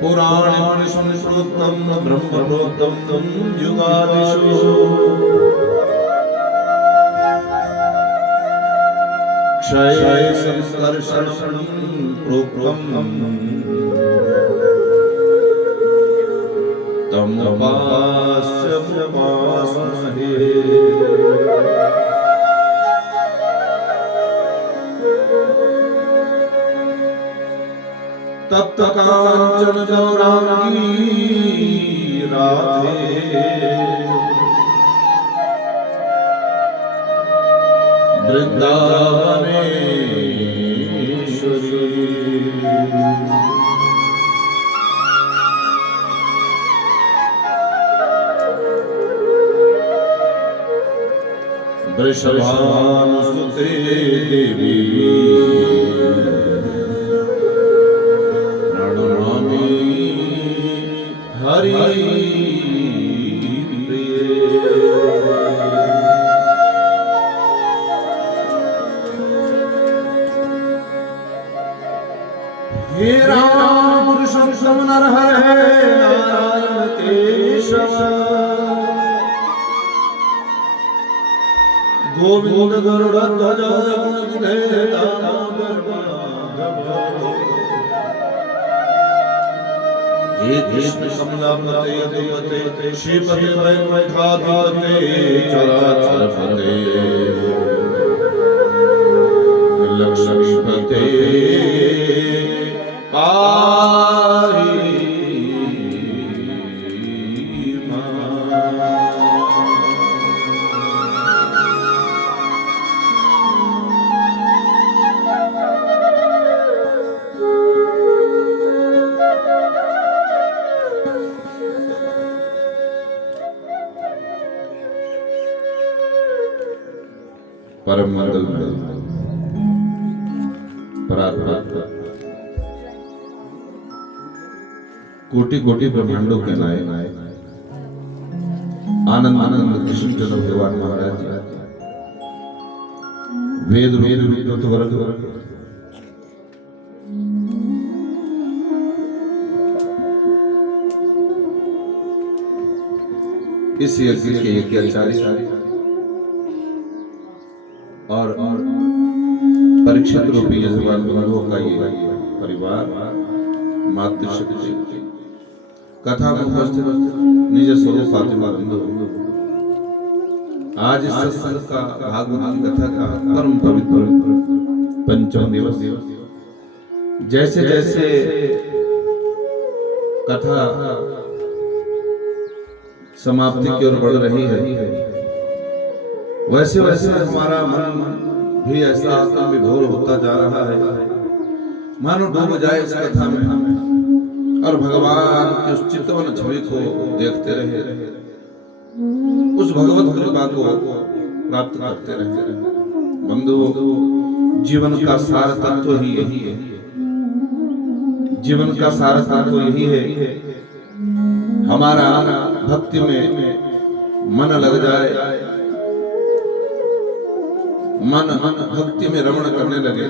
पुराण पुरुषोत्तम ब्रह्मणोत्तम युगादिषु क्षय संकर्षण प्रोक्तम तमुपास्यमुपास्महे। तप्त कांचन गौरांगी राधे वृंदावनेश्वरी वृषभानुसुते देवी प्रणमामि हरि हे राम पुरुषोत्तम नरहरे नारायण केशव गोविंद गरुड़ध्वज गुणनिधे दामोदर माधव। हे कृष्ण कमलापते यदुपते श्रीपते वैकुंठाधिपते चराचरपते लक्ष्मीपते परम मंगल परात्मा कोटि कोटि ब्रह्मांडों के नायक आनंद आनंद कृष्ण चंद्र भगवान महाराज वेद वेद विद्वत वर्ग इस यज्ञ के यज्ञाचार्य और परीक्षित रूपी यजमान बंधुओं का ये परिवार मातृशक्ति कथा में उपस्थित निज स्वरूप फातिमा बिंदु आज इस सत्संग का भागवत कथा का परम पवित्र पंचम दिवस जैसे जैसे कथा समाप्ति की ओर बढ़ रही है वैसे वैसे हमारा मन भी ऐसा आत्म विभोर होता जा रहा है मानो डूब जाए इस कथा में और भगवान की उस चितवन छवि को देखते रहे उस भगवत कृपा को प्राप्त करते रहे। बंधुओं जीवन का सार तत्व ही यही है। जीवन का सार तत्व यही है हमारा भक्ति में मन लग जाए मन भक्ति में रमण करने लगे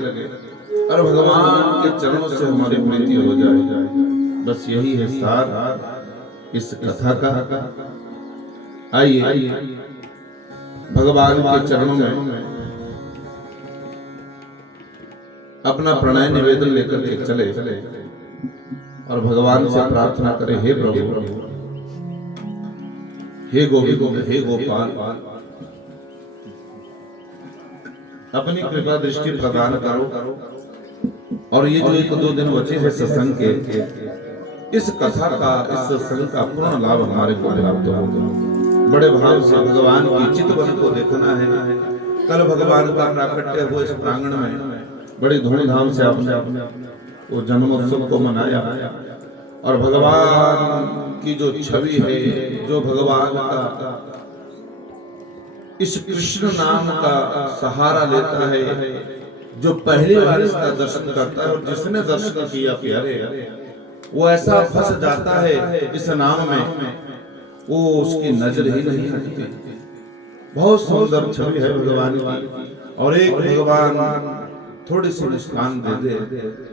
और भगवान के चरणों से हमारी प्रीति हो जाए। बस यही है सार इस कथा का। आइए भगवान के चरणों में अपना प्रणय निवेदन लेकर के चले और भगवान से प्रार्थना करें, हे प्रभु, हे गोविंद, हे गोपाल, अपनी कृपा दृष्टि प्रदान करो और ये जो एक दो दिन बचे हैं सत्संग के इस कथा का इस सत्संग का पूर्ण लाभ हमारे को प्राप्त हो। बड़े भाव से भगवान की चितवन को देखना है। कल भगवान का प्राकट्य हुआ इस प्रांगण में बड़ी धूमधाम से आपने वो जन्मोत्सव को मनाया और भगवान की जो छवि है जो भगवान का इस कृष्ण नाम का सहारा लेता है जो पहली बार इसका दर्शन करता है और जिसने दर्शन किया प्यारे वो ऐसा फंस जाता है इस नाम में वो उसकी नजर ही नहीं हटती। बहुत सुंदर छवि है भगवान की और एक भगवान थोड़ी सी मुस्कान दे दे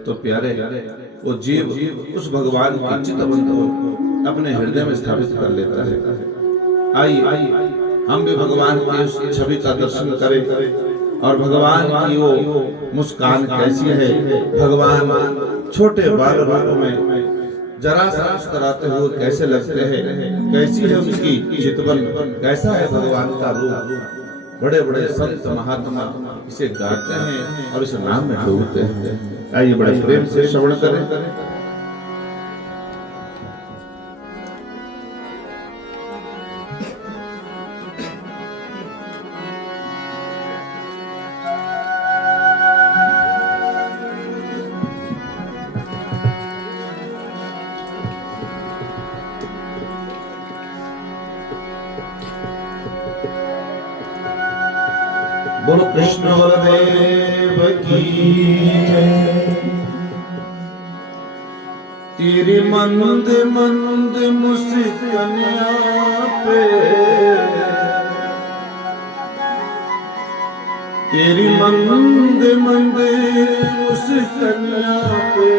तो प्यारे वो जीव उस भगवान की चितवन को अपने हृदय में स्थापित कर लेता है। आइए हम भी भगवान की उस छवि का दर्शन करें और भगवान की वो मुस्कान कैसी है, भगवान छोटे बाल रूप में जरा सा मुस्कुराते हुए कैसे लगते हैं, कैसी है उनकी चितवन, कैसा है भगवान का रूप। बड़े बड़े संत महात्मा इसे गाते हैं और इस नाम में डूबते हैं। आइए बड़े प्रेम से श्रवण करें। बोलो कृष्ण बलदेव की जय। तेरी मंद मंद मुस्कानिया पे, तेरी मंद मंद मुस्कानिया पे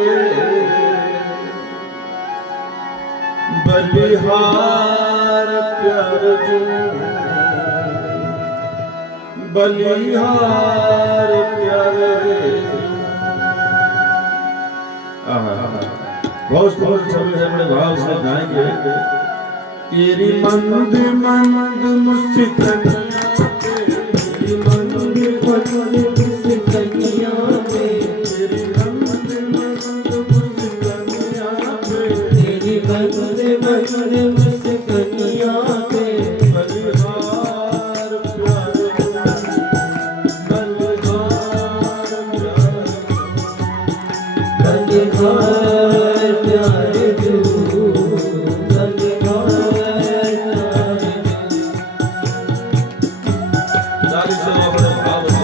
बलिहार प्यार जो, बलिहार प्यारे। बहुत सुंदर छवि है, बड़े भाव से गाएंगे। तेरी मंद मंद मुस्कानिया पे, तेरी मंद मंद मुस्कानिया पे, तेरी मंद मंद मुस्कानिया पे, तेरी मंद मंद मुस्कानिया पे बलिहार प्यारे, बलिहार प्यारे तू, बलिहार प्यारे। चालीस बड़े भाव से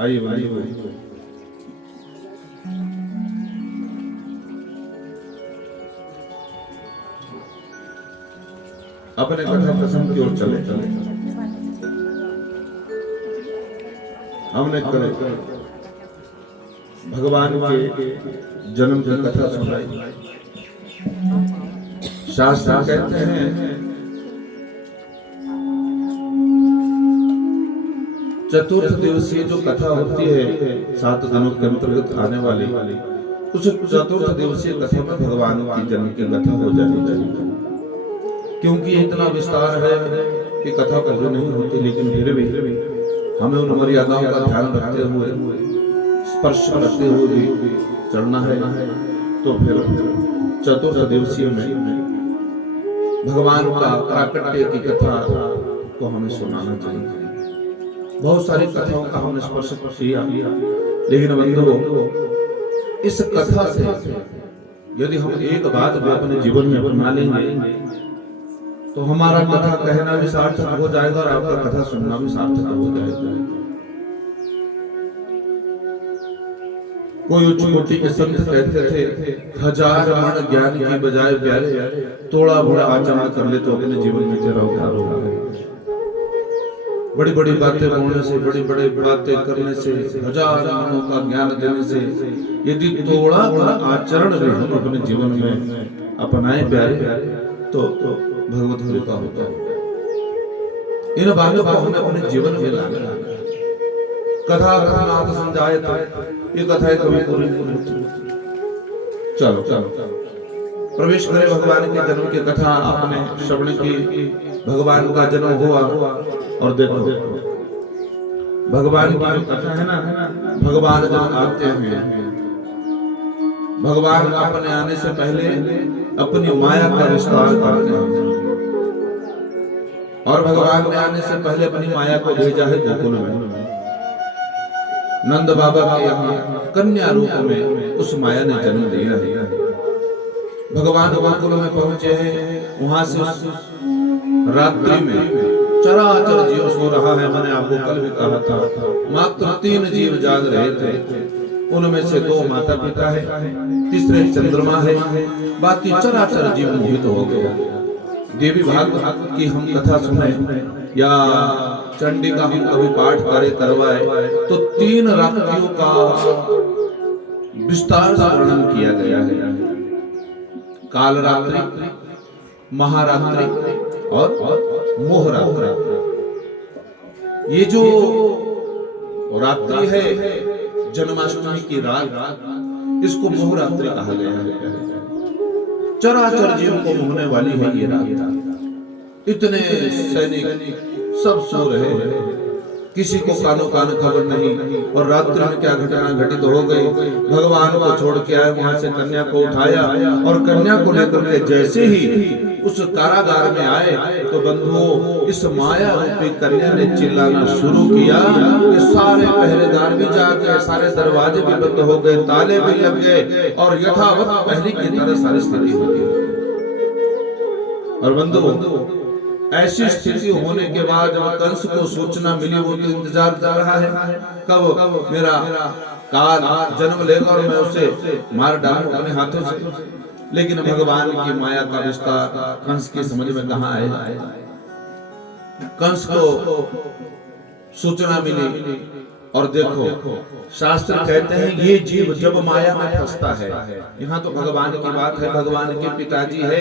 आइए आइए अपने कथा प्रसंग की ओर चले हमने कल भगवान के जन्म की कथा सुनाई। शास्त्र कहते हैं चतुर्थ दिवसीय जो कथा होती है 7 दिनों के अंतर्गत आने वाली उस चतुर्थ दिवसीय कथा में भगवान की जन्म की कथा हो जानी चाहिए, क्योंकि इतना विस्तार है कि कथा कभी नहीं होती, लेकिन फिर भी हमें उन मर्यादाओं का ध्यान रखते हुए स्पर्श करते हुए भी चलना है। तो फिर चतुर्थ दिवसीय में भगवान का प्राकट्य की कथा को हमें सुनाना चाहिए। बहुत सारी कथाओं का हमने स्पर्श किया, लेकिन बंधुओं इस कथा से यदि हम एक बात भी अपने जीवन में अपना लेंगे तो हमारा कथा कहना भी सार्थक हो जाएगा और आपका कथा सुनना भी सार्थक हो जाएगा। कोई उच्च कोटि के संत कहते थे 1000 मण ज्ञान की बजाय प्यारे थोड़ा बड़ा आचरण कर ले तो अपने जीवन में तेरा उद्धार होगा। बड़ी बड़ी बातें बोलने से, बड़ी बड़ी बातें करने से, 1000 मनों का ज्ञान देने से यदि थोड़ा बड़ा आचरण भी हम अपने जीवन में अपनाए प्यारे तो भगवत कृपा होता है। इन बातों को हमें अपने जीवन में लाना। कथा कथनात् समझायते, ये कथा कभी पूरी नहीं होती। चलो चलो प्रवेश करें भगवान के जन्म की कथा। आपने श्रवण की, भगवान का जन्म हुआ और देखो भगवान की जो कथा है ना, भगवान जब आते हैं, भगवान अपने आने से पहले अपनी माया का विस्तार करते हैं और भगवान ने आने से पहले अपनी माया को भेजा है गोकुल में। नंद बाबा के यहाँ कन्या रूप में उस माया ने जन्म दिया है। भगवान गोकुल में पहुंचे हैं, वहां से रात्रि में चराचर जीव सो रहा है। मैंने आपको कल भी कहा था मात्र 3 जीव जाग रहे थे, उनमें से 2 माता पिता है, तीसरे चंद्रमा है, बाकी चराचर जीव मोहित हो गए। देवी भागवत की हम कथा सुने या चंडी का हम कभी पाठ करवाए तो 3 रात्रियों का विस्तार से वर्णन किया गया है। काल रात्रि, महारात्रि और मोह रात्रि। ये जो रात्रि है जन्माष्टमी की रात, इसको मोह रात्रि कहा गया है। चराचर जीव को मोहने वाली है ये रात। इतने सैनिक सब सो रहे हैं, किसी को कानो कान खबर नहीं। और रात्रि में क्या घटना घटित हो गई, भगवान को छोड़ के आए, वहां से कन्या को उठाया और कन्या को लेकर के जैसे ही उस कारागार में आए तो बंधुओं इस माया रूपी कन्या ने चिल्लाना शुरू किया कि सारे पहरेदार भी जाग गए, सारे दरवाजे भी बंद हो गए, ताले भी लग गए और यथावत पहले की तरह सारी स्थिति हो गई। और बंधुओं ऐसी स्थिति होने के बाद जब कंस को सूचना मिली, वो तो इंतजार कर रहा है कब मेरा काल जन्म लेगा और मैं उसे मार डालूं अपने हाथों से। लेकिन भगवान की माया का विस्तार कंस की समझ में कहां आया। कंस को सूचना मिली और देखो शास्त्र कहते हैं ये जीव जब माया में फंसता है, यहाँ तो भगवान की बात है, भगवान के पिताजी है,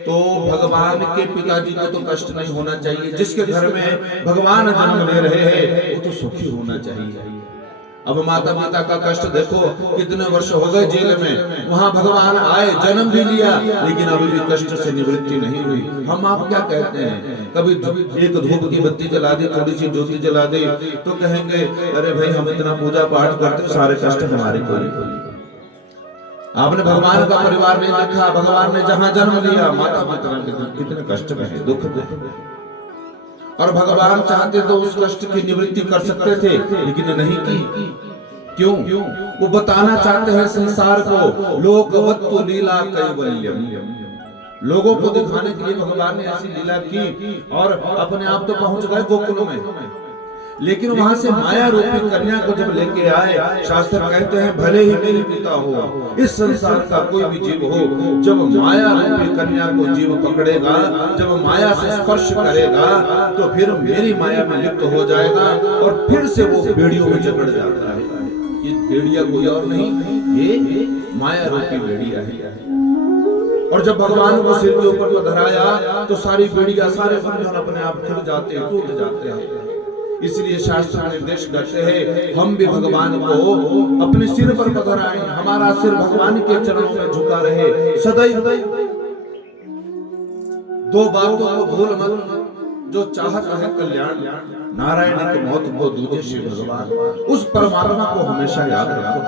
तो भगवान के पिताजी को तो कष्ट नहीं होना चाहिए। जिसके घर में भगवान जन्म ले रहे हैं वो तो सुखी होना चाहिए। अब माता पिता का कष्ट देखो, कितने वर्ष हो गए जेल में, वहां भगवान आए, जन्म भी लिया, लेकिन अभी भी कष्ट से निवृत्ति नहीं हुई। हम आप क्या कहते हैं, कभी एक धूप की बत्ती जला दी, थोड़ी सी ज्योति जला दी, तो कहेंगे अरे भाई हम इतना पूजा पाठ करते, सारे कष्ट हमारे को। आपने भगवान का परिवार नहीं देखा, भगवान ने जहां जन्म लिया माता पिता कितने कष्ट में है, दुख में, और भगवान चाहते तो उस कष्ट की निवृत्ति कर सकते थे, लेकिन नहीं की। क्यों? वो बताना चाहते हैं संसार को, लोकवत्तु लीला कैवल्यम, लोगों को दिखाने के लिए भगवान ने ऐसी लीला की और अपने आप तो पहुंच गए गोकुल में। लेकिन वहां से माया रूपी कन्या को जब लेके आए, शास्त्र कहते हैं भले ही मेरे पिता हो, इस संसार का कोई भी जीव हो, जब माया रूपी कन्या को जीव पकड़ेगा, जब माया से स्पर्श करेगा, तो फिर मेरी माया में लिप्त हो जाएगा और फिर से वो बेड़ियों में जकड़ जाता है। ये बेड़िया कोई और नहीं, ये माया रूपी बेड़िया है। और जब भगवान को सिर के ऊपर पधराया तो सारी बेड़िया, सारे बंधन अपने आप खुल जाते हैं, टूट जाते हैं। इसलिए शास्त्र निर्देश करते हैं हम भी भगवान को अपने सिर पर पधराएं, हमारा सिर भगवान के चरणों में झुका रहे सदैव। दो बातों को भूल मत, जो चाहता है कल्याण, नारायण की मौत को दूजे शिव भगवान, उस परमात्मा को हमेशा याद रखो,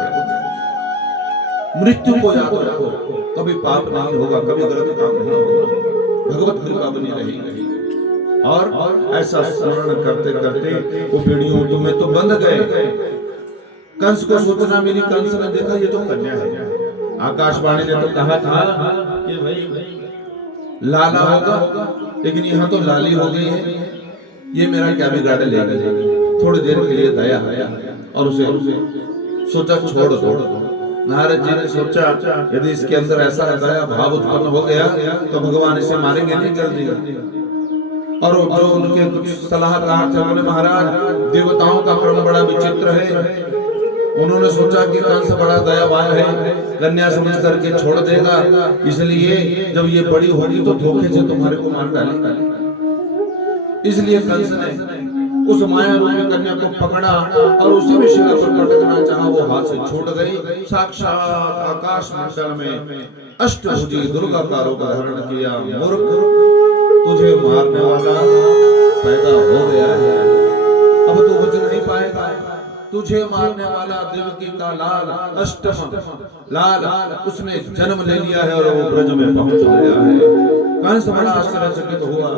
मृत्यु को याद रखो, कभी पाप नहीं होगा, कभी गलत काम नहीं होगा, भगवत कृपा बनी रहेगी। और ऐसा स्मरण करते करते वो बेड़ियों में तो बंध गए। कंस को सूचना मिली, कंस ने देखा ये तो कन्या है। आकाशवाणी ने तो कहा था कि भाई लाला होगा, लेकिन यहाँ तो लाली हो गई है, ये मेरा क्या बिगाड़ लेगा। थोड़ी देर के लिए दया आया और उसे सोचा छोड़ दो। नारद जी ने सोचा यदि इसके अंदर ऐसा दया भाव उत्पन्न हो गया तो भगवान इसे मारेंगे नहीं जल्दी। और जो उनके कुछ सलाहकार थे, बोले महाराज देवताओं का क्रम बड़ा विचित्र है, उन्होंने सोचा कि कंस बड़ा दयावान है, कन्या समझ करके छोड़ देगा, इसलिए जब ये बड़ी होगी तो धोखे से तुम्हारे को मार डालेगा। इसलिए कंस ने उस माया रूपी कन्या को पकड़ा और उसी में शिला पर पटकना चाहा, वो हाथ से छूट गई। साक्षात आकाश मंडल में अष्टभुजी दुर्गा का रूप धारण किया। मूर्ख, तुझे मारने वाला पैदा हो गया है, अब तू बच नहीं पाएगा। तुझे मारने वाला देवकी का लाल, अष्टम लाल, उसने जन्म ले लिया है और वो ब्रज में पहुंच गया है। कंस बड़ा आश्चर्यचकित हुआ,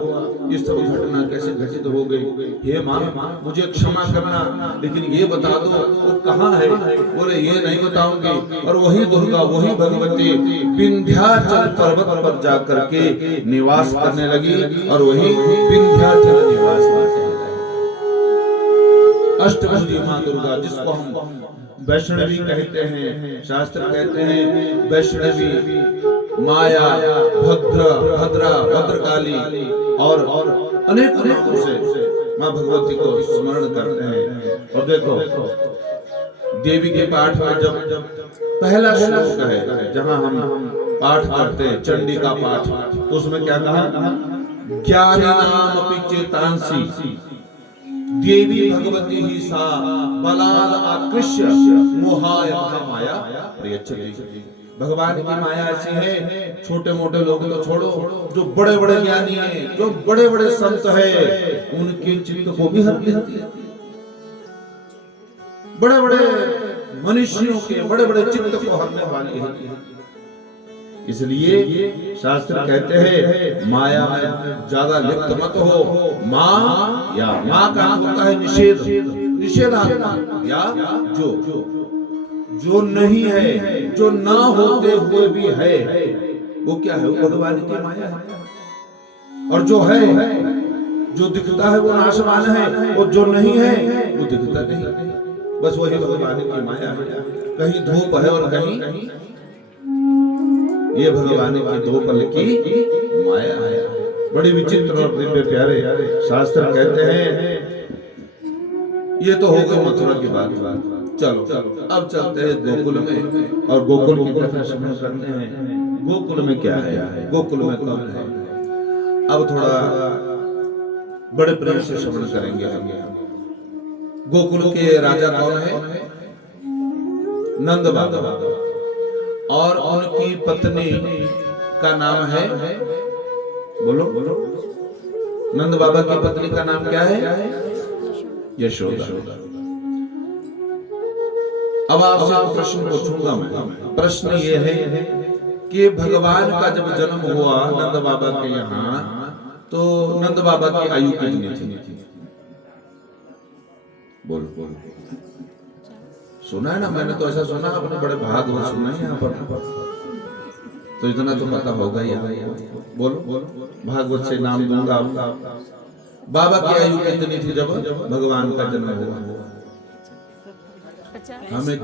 ये सब घटना कैसे घटित हो गई। हे मां, मुझे क्षमा करना, लेकिन ये बता दो वो कहाँ है। बोले ये नहीं बताऊंगी। और वही दुर्गा, वही भगवती विंध्याचल पर्वत पर जाकर के निवास करने लगी और वही विंध्याचल निवास करने लगी। अष्टभुजी मां दुर्गा, जिसको हम वैष्णवी कहते हैं, शास्त्र कहते हैं वैष्णवी, माया, भद्रा, भद्रकाली और अनेक नामों से मां भगवती को स्मरण करते हैं। और देखो देवी के पाठ में जब पहला श्लोक है, जहां हम पाठ करते हैं चंडी का पाठ, उसमें क्या कहा, ज्ञानी नाम अपि चेतांसी देवी भगवती ही सा बलाद आकृष्य मोहाय माया प्रियच्छति। भगवान की माया ऐसी है, छोटे मोटे लोग तो छोड़ो, जो बड़े बड़े ज्ञानी हैं, जो बड़े बड़े संत हैं, उनके चित्त को भी हर लेती है। बड़े बड़े मनुष्यों के बड़े बड़े चित्त को हरने वाली है। इसलिए शास्त्र कहते हैं माया में ज्यादा लिप्त मत हो। माँ या माँ का होता है निषेध, निषेधात्मक, या जो नहीं है, जो ना होते हुए भी है, वो क्या है, वो भगवान की माया है। और जो है, जो दिखता है वो नाशवान है, और जो नहीं है वो दिखता नहीं। बस वही भगवान की माया है। कहीं धूप है और कहीं ये भगवान की दो पल की माया है। बड़ी विचित्र और दिव्य प्यारे शास्त्र कहते हैं। ये तो हो गई मथुरा की बात। चलो अब चलते हैं गोकुल में, और गोकुल की कथा श्रवण करते हैं। गोकुल में क्या है, गोकुल में कौन है, अब थोड़ा बड़े प्रेम से श्रवण करेंगे हम। गोकुल के राजा कौन है? नंद बाबा, और उनकी पत्नी का नाम है, बोलो बोलो, नंद बाबा की पत्नी का नाम क्या है? यशोदा। अब आपसे प्रश्न पूछूंगा मैं। प्रश्न ये है कि भगवान का जब जन्म हुआ नंद बाबा के यहाँ, तो नंद बाबा की आयु कितनी थी? बोलो बोलो। सुना है ना? मैंने तो ऐसा सुना, अपने बड़े भागवत सुना है यहाँ पर, तो इतना तो पता होगा ही। बोलो बोलो, भागवत से नाम दूंगा। बाबा की आयु कितनी थी जब भगवान का जन्म हुआ? हमें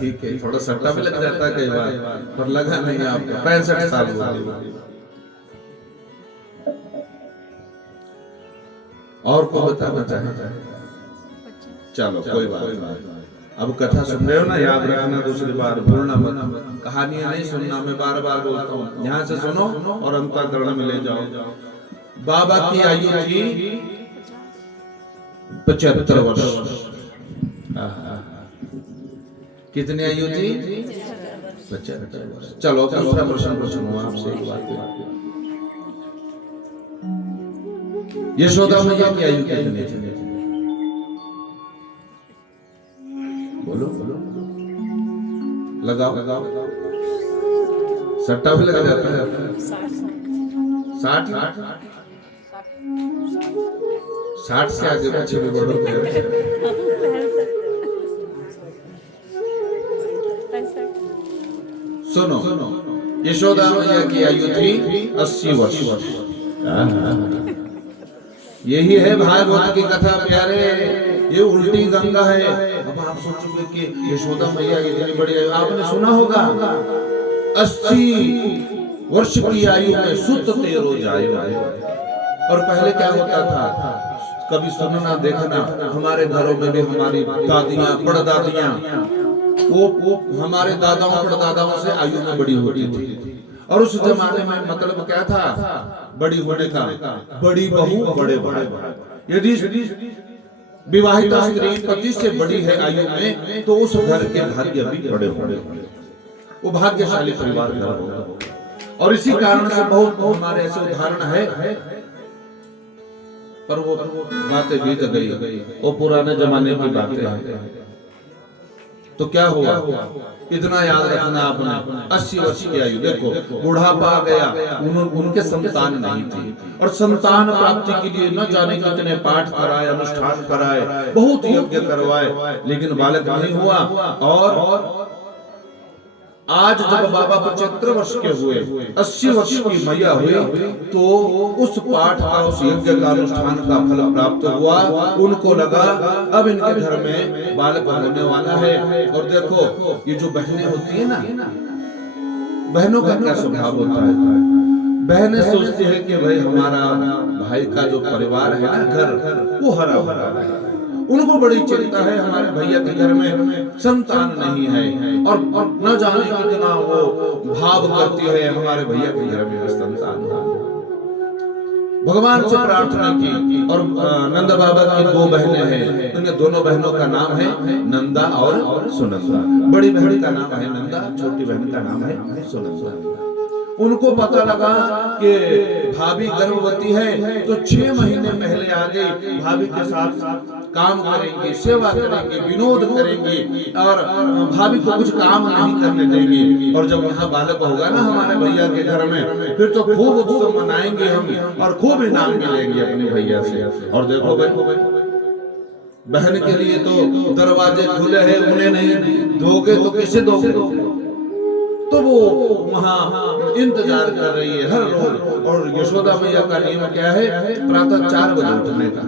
ठीक है, थोड़ा सट्टा भी लग जाता है कई बार, पर लगा नहीं आपको। 65 साल हुआ। और को बताना चाहे? चलो कोई बात नहीं। अब कथा सुन रहे हो ना, याद रखना, दूसरी बार भूलना मत। कहानियां नहीं सुनना, मैं बार बार बोलता हूँ। यहाँ से सुनो और अंतःकरण में ले जाओ। बाबा की आयु थी 75 वर्ष। कितनी आयु थी? 75 वर्ष। चलो दूसरा प्रश्न पूछूंगा आपसे एक बात। यशोदा मैया की आयु कितनी थी? बोलो बोलो, लगाओ लगाओ, सट्टा भी लगा जाता है। 60 से आगे पीछे भी बढ़ो। सुनो, यशोदा मैया की आयु थी 80 वर्ष। यही है भागवत की कथा प्यारे, ये उल्टी गंगा है। अब आप सोचोगे कि यशोदा मैया इतनी बड़ी आयु, आपने सुना होगा 80 वर्ष की आयु में सुत तेरो जायो। और पहले क्या होता था, कभी सुनना देखना, हमारे घरों में भी हमारी दादियां परदादियां, वो हमारे दादाओं परदादाओं से आयु में बड़ी होती थी। और उस जमाने में मतलब क्या था बड़ी होने का? बड़ी बहू बड़े भाई। यदि विवाहिता स्त्री पति से बड़ी है आयु में, तो उस घर के भाग्य भी बड़े होंगे, वो भाग्यशाली परिवार घर होगा। और इसी कारण से बहुत हमारे ऐसे उदाहरण है, पर वो बातें बीत गई, वो पुराने जमाने की बातें हैं। तो क्या हुआ? इतना याद रखना आपने, 80 वर्ष की आयु। देखो बुढ़ापा आ गया, उनके संतान नहीं थी, और संतान प्राप्ति के लिए न जाने कितने पाठ कराए, अनुष्ठान कराए, बहुत यज्ञ करवाए, लेकिन बालक नहीं हुआ। और आज जब बाबा 75 वर्ष के हुए, 80 वर्ष की मैया हुई, तो उस पाठ का, उस यज्ञ का, अनुष्ठान का फल प्राप्त हुआ। उनको लगा अब इनके घर में बालक होने वाला है। और देखो ये जो बहनें होती है ना, बहनों का क्या स्वभाव होता है? बहनें सोचती है कि भाई हमारा भाई का जो परिवार है ना, घर, वो हरा भरा है। उनको बड़ी चिंता है, हमारे भैया के घर में संतान नहीं है, और न जाने कितना वो भाव करती है हमारे भैया के घर में संतान हो। भगवान से प्रार्थना की, और नंद बाबा की 2 बहनें हैं, उन दोनों बहनों का नाम है नंदा और सुनंदा। बड़ी बहन का नाम है नंदा, छोटी बहन का नाम है सुनंदा। उनको पता लगा कि भाभी गर्भवती है, तो 6 महीने पहले आ गई, भाभी के साथ काम करेंगे, सेवा करेंगे, विनोद करेंगे, और भाभी को कुछ काम नहीं करने देंगे। और जब यहाँ बालक होगा ना हमारे भैया के घर में, फिर तो खूब उत्सव मनाएंगे हम, और खूब इनाम मिलेंगे अपने भैया से। और देखो भाई, बहन के लिए तो दरवाजे खुले हैं, उन्हें नहीं दोगे तो किसे दोगे? तो वो वहां इंतजार कर रही है हर रोज। और यशोदा मैया का नियम क्या है? प्रातः 4 बजे उठने का।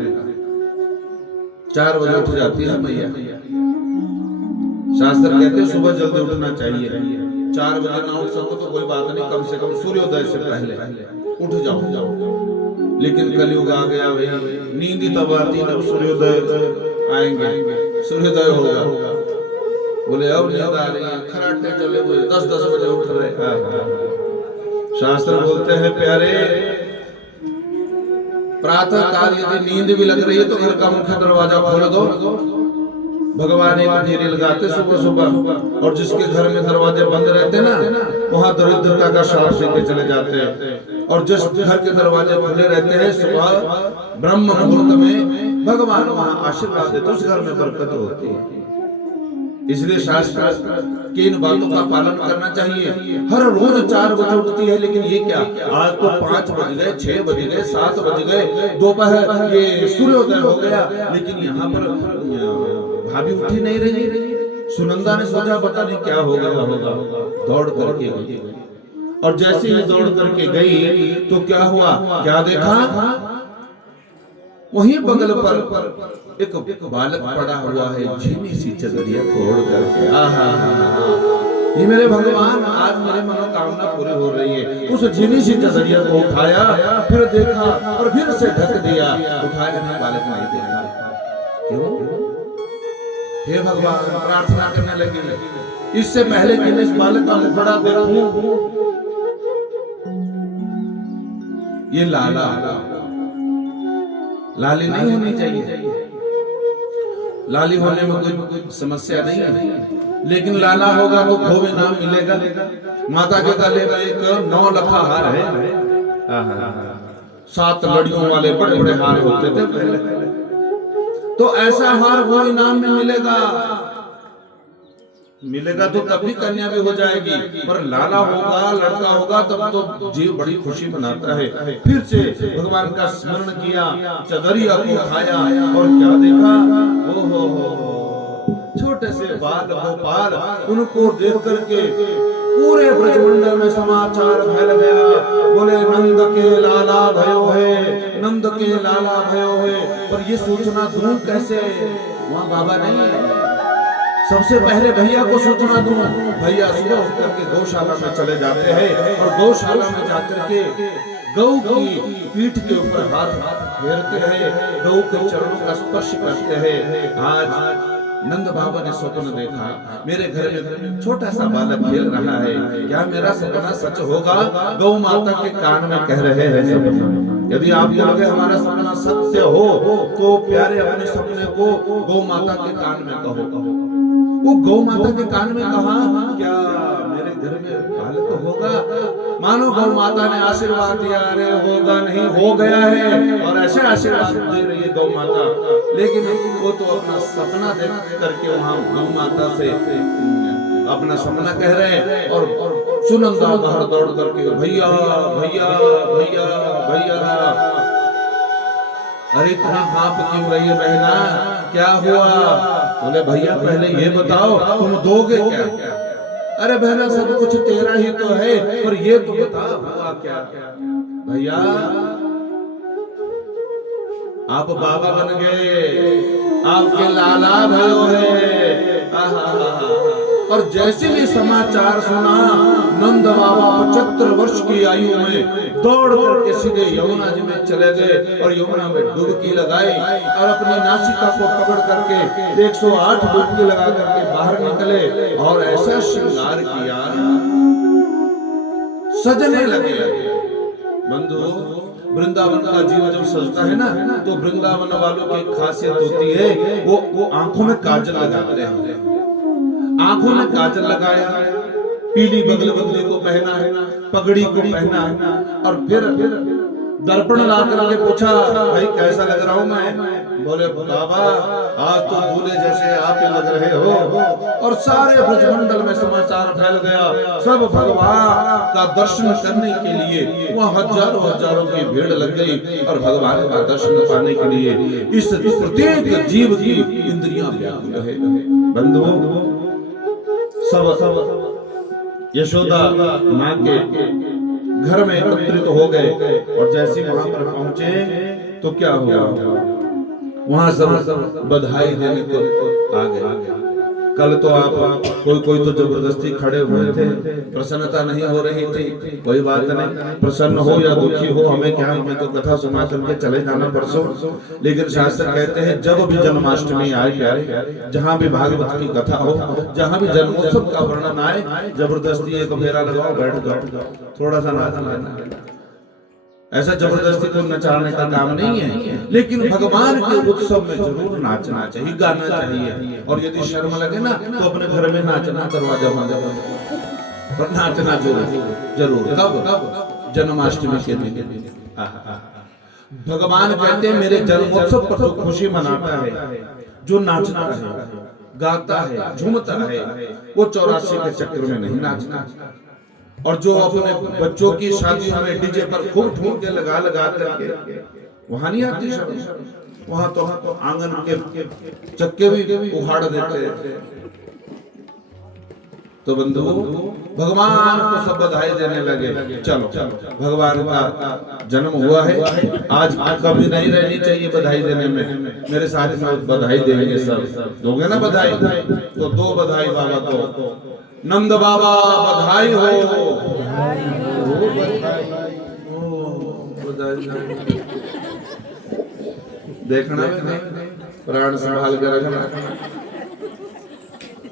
4 बजे उठ जाती है मैया। शास्त्र कहते हैं सुबह जल्दी उठना चाहिए। 4 बजे ना उठ सको तो कोई बात नहीं, कम से कम सूर्योदय से पहले उठ जाओ। लेकिन कलयुग आ गया भाई, नींद ही तब आती जब सूर्योदय आएंगे, सूर्योदय होगा। बोले अब नींद आ रही है, खराटे चले हुए 10-10 बजे उठ रहे। शास्त्र बोलते हैं प्यारे, प्रातः काल यदि नींद भी लग रही है तो घर का मुख्य दरवाजा खोल दो। भगवान एक फेरी लगाते सुबह सुबह, और जिसके घर में दरवाजे बंद रहते ना, वहां दरिद्रता का श्राप देके चले जाते हैं। और जिस घर के दरवाजे खुले रहते हैं, सुबह ब्रह्म मुहूर्त में भगवान वहां आशीर्वाद देते, उस घर में बरकत होती है। इसलिए शास्त्र की इन बातों का पालन करना चाहिए। हर रोज 4 बजे उठती है, लेकिन ये क्या, आज तो 5 बज गए, 6 बज गए, 7 बज गए, दोपहर ये सूर्योदय हो गया, लेकिन यहाँ पर भाभी उठी नहीं रही। सुनंदा ने सोचा पता नहीं क्या हो गया होगा, दौड़ करके गई। और जैसे ही दौड़ करके गई तो क्या हुआ, क्या देखा, वहीं बगल पर एक बालक पड़ा हुआ है, झीनी सी चदरिया तोड़ करके। ये मेरे भगवान, आज मेरे मनोकामना पूरी हो रही है। उस झीनी सी चदरिया को उठाया, फिर देखा और फिर से ढक दिया। उठाया नहीं, बालक नहीं देखा। क्यों? हे भगवान, प्रार्थना करने लगी, इससे पहले कि मैं इस बालक का मुखड़ा देखूं, ये लाला लाली नहीं होनी चाहिए। लाली होने में कोई समस्या नहीं है, लेकिन लाला होगा तो खूब इनाम मिलेगा। माता के गले में एक 9 लखा हार है। 7 लड़ियों वाले बड़े बड़े हार होते थे पहले, तो ऐसा हार वो इनाम में मिलेगा। मिलेगा तो तब भी कन्या भी हो जाएगी, पर लाला होगा, लड़का होगा, तब तो जीव बड़ी खुशी मनाता है। फिर से भगवान का स्मरण किया, चदरिया को उठाया और क्या देखा, हो छोटे से बाल गोपाल, उनको देख करके पूरे ब्रजमंडल में समाचार फैल गया। बोले नंद के लाला भयो है, नंद के लाला भयो है। पर ये सूचना दूं कैसे, वहां बाबा नहीं है। सबसे पहले भैया को सूचना दूं। भैया सुबह उठ करके गौशाला में चले जाते हैं और गौशाला में जाकर के गौ की पीठ के ऊपर हाथ फेरते हैं, गौ के चरणों का स्पर्श करते हैं। आज नंद बाबा ने स्वप्न देखा, मेरे घर में छोटा सा बालक खेल रहा है, क्या मेरा सपना सच होगा? गौ माता के कान में कह रहे हैं सपना। यदि आप बोलोगे हमारा सपना सत्य हो तो प्यारे अपने सपने को गौ माता के कान में कहो। वो गौ माता के कान में कहा, क्या मेरे घर में बालक होगा? मानो गौ माता ने आशीर्वाद दिया, अरे होगा नहीं, हो गया है। और ऐसे आशीर्वाद दे रही है गौ माता, लेकिन वो तो अपना सपना देख करके वहां गौ माता से अपना सपना कह रहे हैं। और सुनंदा बाहर दौड़ करके भैया भैया भैया भैया, अरे इतना हाथ क्यों रही है बहना, क्या हुआ? बोले भैया पहले ये बताओ तुम दोगे क्या? अरे बहना सब कुछ तेरा ही तो है, पर ये तो बता हुआ क्या? भैया आप बाबा बन गए, आपके लाला भयो है। और जैसे ही समाचार सुना, नंद बाबा 75 वर्ष की आयु में दौड़ करके सीधे यमुना जी में चले गए और यमुना में डुबकी लगाई और अपनी नासिका को पकड़ करके 108 डुबकी लगा करके बाहर निकले और ऐसा श्रृंगार किया, सजने लगे। बंधु, वृंदावन का जीवन जब सजता है ना, तो वृंदावन वालों की खासियत होती है, वो आंखों में काजल लगाते हैं। आंखों में काजल लगाया, पीली बगल बगली को पहना है, पगड़ी को पहना है, और फिर दर्पण ला करके पूछा, भाई कैसा लग रहा हूं मैं? बोले बाबा आज तो दूल्हे जैसे आप ही लग रहे हो। और सारे ब्रजमंडल में समाचार फैल गया, सब भगवान का दर्शन करने के लिए वहाँ हजारों की भीड़ लग गई और भगवान का दर्शन पाने के लिए इस प्रत्येक जीव की इंद्रियां व्याकुल है। बंधुओं, सब यशोदा माँ के घर में एकत्रित हो गए और जैसे वहां पर पहुंचे तो क्या हुआ, वहां सब बधाई देने को आ गए। कल तो आप कोई तो जबरदस्ती खड़े हुए थे, प्रसन्नता नहीं हो रही थी, कोई बात नहीं, प्रसन्न हो या दुखी हो हमें क्या, हमें तो कथा सुना करके चले जाना परसों। लेकिन शास्त्र कहते हैं जब भी जन्माष्टमी आए प्यारे, जहाँ भी भागवत की कथा हो, जहाँ भी जन्मोत्सव का वर्णन आए, जबरदस्ती एक फेरा लगाओ, बैठ जाओ, थोड़ा सा नाच लेना। ऐसा जबरदस्ती को नचाने का काम नहीं है, लेकिन भगवान के उत्सव में जरूर नाचना चाहिए, गाना चाहिए। और यदि शर्म लगे ना तो अपने घर में नाचना, दरवाजा बंद पर नाचना जरूर। कब? जन्माष्टमी के दिन। भगवान कहते हैं मेरे जन्मोत्सव पर जो खुशी मनाता है, जो नाचता है, गाता है, झूमता है, वो 84 के चक्र में नहीं नाचना। और जो अपने बच्चों की शादियों में डीजे पर खूब ठुमके लगा करके वहां नहीं आती शर्म, वहां तो आंगन के चक्के भी उखाड़ देते हैं। तो बंधु भगवान को सब बधाई देने लगे। चलो भगवान का जन्म हुआ है, आज कभी नहीं रहनी चाहिए बधाई देने में। मेरे साथ में बधाई देंगे सब, दोगे ना बधाई? तो दो बधाई बाबा को। नंद बाबा बधाई हो, देखना प्राण संभाल कर रखना,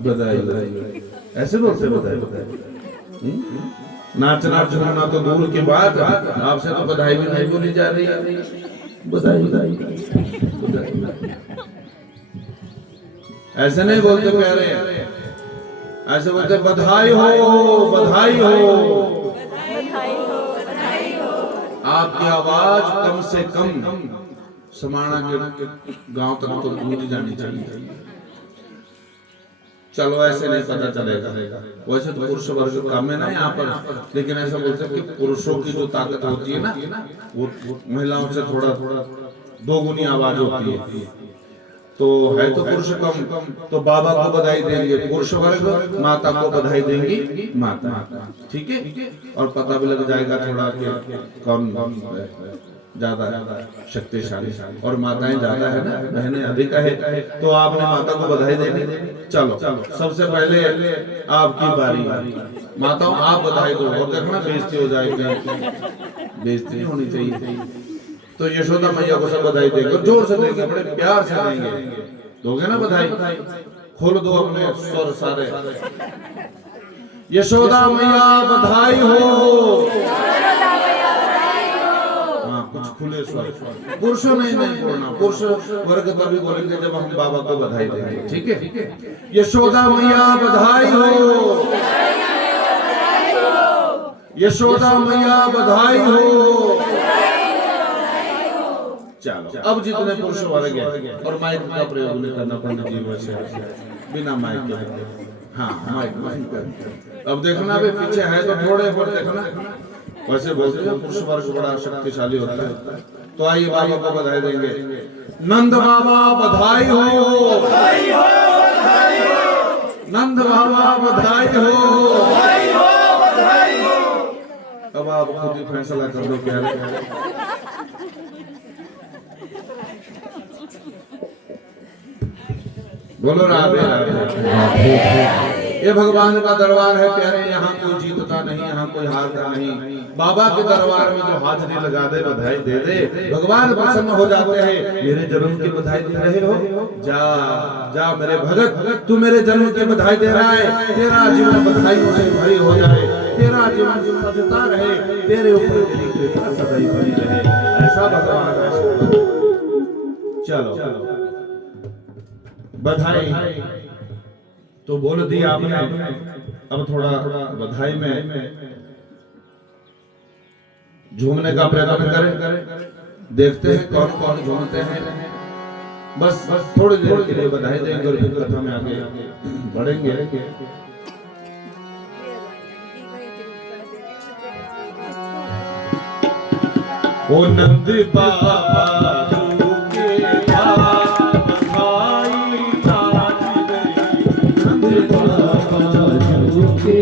बधाई ऐसे बोलते बधाई। नाचना झूमना तो दूर की बात, आपसे तो बधाई भी नहीं बोली जा रही है। बधाई ऐसे नहीं बोलते प्यारे, ऐसे बोलते बधाई हो, बधाई हो। आपकी आवाज कम से कम समाना के गांव तक तो गूंज जानी चाहिए। चलो ऐसे नहीं पता चलेगा, वैसे तो पुरुष वर्ग कम है ना यहाँ पर, लेकिन ऐसा बोलते हैं कि पुरुषों की जो ताकत होती है ना, वो महिलाओं से थोड़ा दोगुनी आवाज होती है। तो है तो पुरुष कम, तो बाबा को बधाई देंगे पुरुष वर्ग, माता को बधाई देंगी माता। ठीक है, और पता भी लग जाएगा थोड़ा कि कौन ज्यादा शक्तिशाली, और माताएं ज्यादा है ना, बहनें अधिक है, तो आपने माता को बधाई देनी। चलो सबसे पहले आपकी बारी, माताओं आप बधाई दो, और देखना बेइज्जती हो जाएगी, बेइज्जती नहीं होनी चाहिए। तो यशोदा मैया को सब बधाई देंगे, जोर से देंगे, बड़े प्यार से देंगे। दोगे ना बधाई? खोल दो अपने स्वर सारे। यशोदा मैया बधाई हो। हाँ, कुछ खुले स्वर, पुरुषों नहीं बोलना, पुरुष वर्ग तभी बोलेंगे जब हम बाबा को बधाई देंगे। ठीक है, यशोदा मैया बधाई हो, यशोदा मैया बधाई हो। चलो अब जितने पुरुष वर्ग है, और माइक का प्रयोग नहीं करना पंडित जी, वैसे बिना माइक के। हाँ माइक। अब देखना भी पीछे है तो थोड़े पर देखना, वैसे बोलते हैं पुरुष वर्ग बड़ा शक्तिशाली होता है। तो आइए बाबा को बधाई देंगे। नंद बाबा बधाई हो, नंद बाबा बधाई हो। अब आप खुद ही फैसला कर लो क्या है। बोलो राधे राधे। ये भगवान का दरबार है प्यारे, यहाँ कोई जीतता नहीं, यहाँ कोई हारता नहीं। बाबा के दरबार में जो हाजिरी लगा दे, बधाई दे दे, भगवान प्रसन्न हो जाते हैं। मेरे जन्म की बधाई दे रहे हो, जा जा मेरे भगत, तू मेरे जन्म की बधाई दे रहा है, तेरा जीवन बधाइयों से भरी हो जाए, तेरा जीवन सजता रहे, तेरे ऊपर मेरी कृपा सदैव बनी रहे, ऐसा भगवान। चलो बधाई तो बोल दी आपने, अब थोड़ा बधाई में झूमने का प्रयत्न करें, देखते हैं कौन कौन झूमते हैं। बस थोड़ी देर के लिए बधाई देंगे और फिर कथा में आगे बढ़ेंगे। ओ नंद बाबा के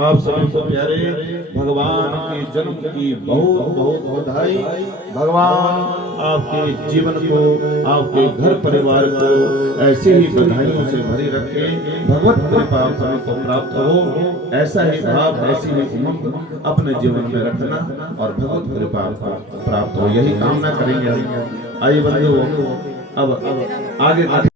आप सभी को प्यारे भगवान भगवान के जन्म की बहुत बहुत बधाई। भगवान आपके जीवन को, आपके घर परिवार को ऐसे ही बधाइयों से भरे रखे। भगवत कृपा सभी को प्राप्त हो, ऐसा ही भाव, ऐसी ही उमंग अपने जीवन में रखना और भगवत कृपा प्राप्त हो, यही कामना करेंगे हम। आइए बंधुओं, अब आगे